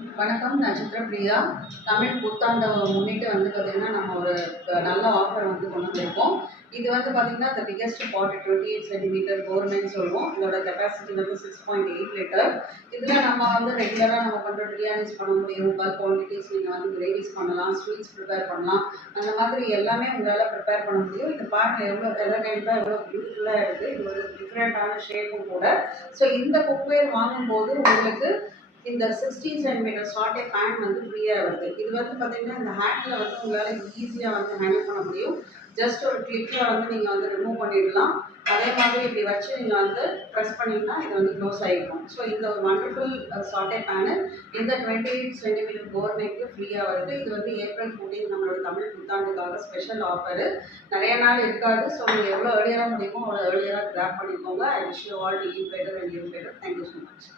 வணக்கம். நான் சித்ரபிரியா. தமிழ் புத்தாண்டை முன்னிட்டு பார்த்தீங்கன்னா, நம்ம ஒரு நல்ல ஆஃபர் கொண்டு வந்திருக்கோம். இது பார்த்தீங்கன்னா, த பிக்கெஸ்ட் பாட் 28 சென்டிமீட்டர் போர்மென்னு சொல்லுவோம். இதோட கெப்பாசிட்டி 6.8 லிட்டர். இதில் நம்ம ரெகுலராக நம்ம பண்ணுற பிரியாணிஸ் பண்ண முடியும். பல்க் குவான்டிட்டிஸ் நீங்கள் கிரேவிஸ் பண்ணலாம், ஸ்வீட்ஸ் ப்ரிப்பேர் பண்ணலாம். அந்த மாதிரி எல்லாமே உங்களால் ப்ரிப்பேர் பண்ண முடியும். இது பாருங்கள் எவ்வளோ எவ்வளோ பியூட்டிஃபுல்லாக இருக்குது. இது ஒரு டிஃப்ரெண்ட்டான ஷேப்பும் கூட. ஸோ இந்த குக்வேர் வாங்கும்போது உங்களுக்கு இந்த 16 சென்டிமீட்டர் சாட்டே பேன் ஃப்ரீயாக வருது. இது பார்த்தீங்கன்னா, இந்த ஹேண்டில் உங்களால் ஈஸியாக ஹேண்டில் பண்ண முடியும். ஜஸ்ட் ஒரு கிளிக்கில் நீங்கள் ரிமூவ் பண்ணிடலாம். அதே மாதிரி இப்படி வச்சு நீங்கள் ப்ரெஸ் பண்ணிங்கன்னா இது க்ளோஸ் ஆகிடும். ஸோ இந்த ஒரு வண்டர்ஃபுல் சாட்டே பேனு இந்த 28 சென்டிமீட்டர் கோர்மேக்கு ஃப்ரீயாக வருது. இது ஏப்ரல் 14 நம்மளோட தமிழ் புத்தாண்டுக்காக ஸ்பெஷல் ஆஃபரு. நிறைய நாள் இருக்காது. ஸோ நீங்கள் எவ்வளோ ஏர்லியராக முடியுமோ அவ்வளோ ஏர்லியராக கிராப் பண்ணிக்கோங்க. I wish you all to eat better and live better. Thank you so much.